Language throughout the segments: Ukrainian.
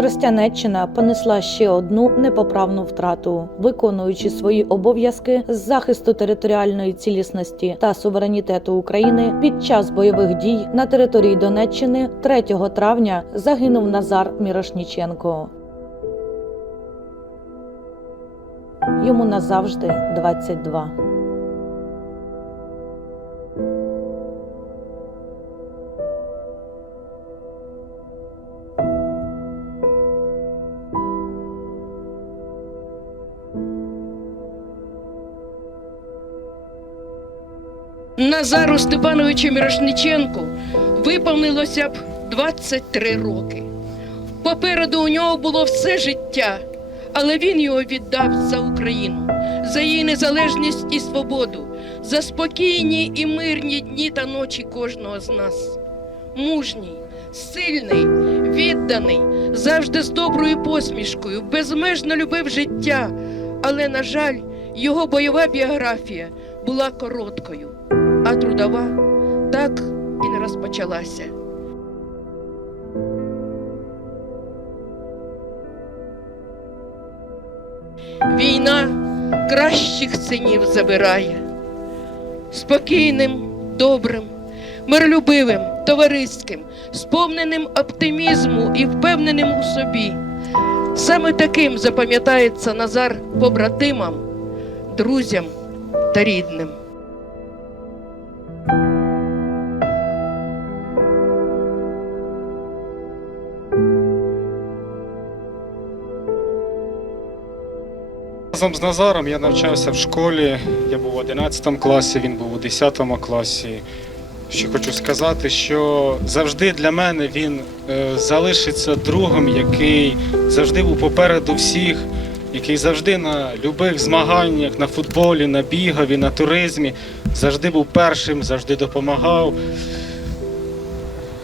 Тростянеччина понесла ще одну непоправну втрату, виконуючи свої обов'язки з захисту територіальної цілісності та суверенітету України під час бойових дій на території Донеччини 3 травня загинув Назар Мірошніченко. Йому назавжди 22. Назару Степановичу Мірошниченку виповнилося б 23 роки. Попереду у нього було все життя, але він його віддав за Україну, за її незалежність і свободу, за спокійні і мирні дні та ночі кожного з нас. Мужній, сильний, відданий, завжди з доброю посмішкою, безмежно любив життя, але, на жаль, його бойова біографія була короткою а трудова так і не розпочалася. Війна кращих синів забирає, спокійним, добрим, миролюбивим, товариським, сповненим оптимізму і впевненим у собі. Саме таким запам'ятається Назар побратимам, друзям та рідним. Разом з Назаром я навчався в школі. Я був в 11 класі, він був у 10 класі. Що хочу сказати, що завжди для мене він е, залишиться другом, який завжди був попереду всіх, який завжди на любих змаганнях, на футболі, на бігові, на туризмі, завжди був першим, завжди допомагав.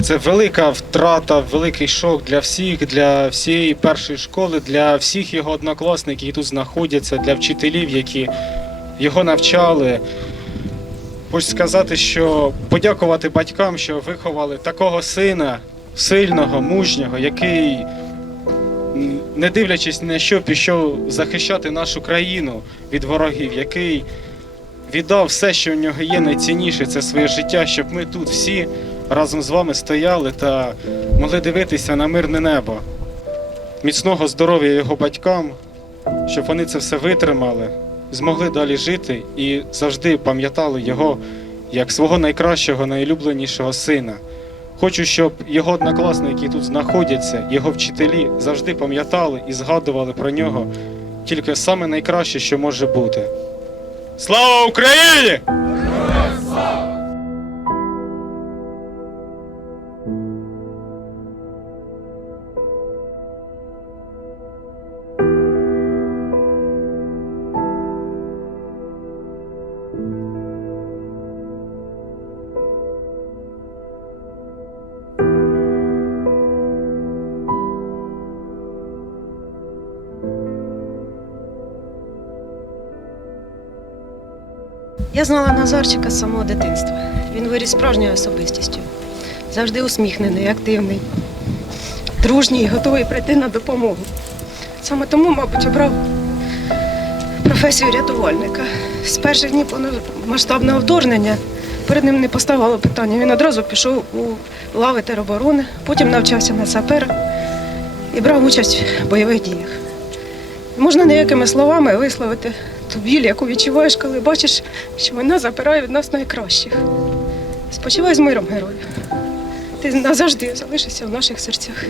Це велика втрата, великий шок для всіх, для всієї першої школи, для всіх його однокласників, які тут знаходяться, для вчителів, які його навчали. Хочу сказати, що подякувати батькам, що виховали такого сина, сильного, мужнього, який, не дивлячись на що, пішов захищати нашу країну від ворогів, який віддав все, що в нього є найцінніше, це своє життя, щоб ми тут всі разом з вами стояли та могли дивитися на мирне небо. Міцного здоров'я його батькам, щоб вони це все витримали, змогли далі жити і завжди пам'ятали його як свого найкращого, найулюбленішого сина. Хочу, щоб його однокласники, які тут знаходяться, його вчителі завжди пам'ятали і згадували про нього тільки саме найкраще, що може бути. Слава Україні! Я знала Назарчика з самого дитинства. Він виріс справжньою особистістю. Завжди усміхнений, активний, дружній, готовий прийти на допомогу. Саме тому, мабуть, обрав професію рятувальника. З перших днів повномасштабного вторгнення перед ним не поставало питання. Він одразу пішов у лави тероборони, потім навчався на сапера і брав участь в бойових діях. Можна ніякими словами висловити ту біль, яку відчуваєш, коли бачиш, що вона забирає від нас найкращих. Спочивай з миром, герою. Ти назавжди залишишся в наших серцях.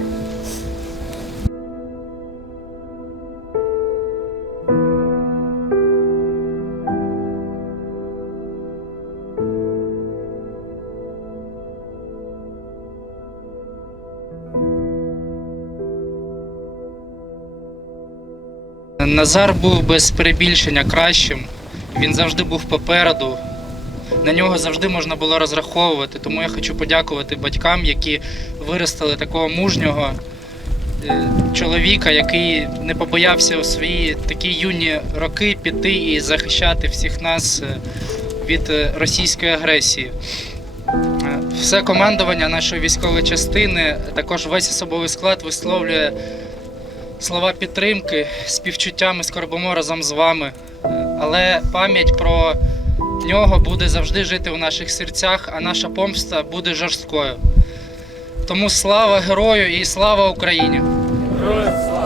Назар був без перебільшення кращим. Він завжди був попереду. На нього завжди можна було розраховувати. Тому я хочу подякувати батькам, які виростили такого мужнього е, чоловіка, який не побоявся у свої такі юні роки піти і захищати всіх нас е, від е, російської агресії. Все командування нашої військової частини, також весь особовий склад висловлює слова підтримки, співчуття ми скорбимо разом з вами. Але пам'ять про нього буде завжди жити у наших серцях, а наша помста буде жорсткою. Тому слава герою і слава Україні! Героям слава!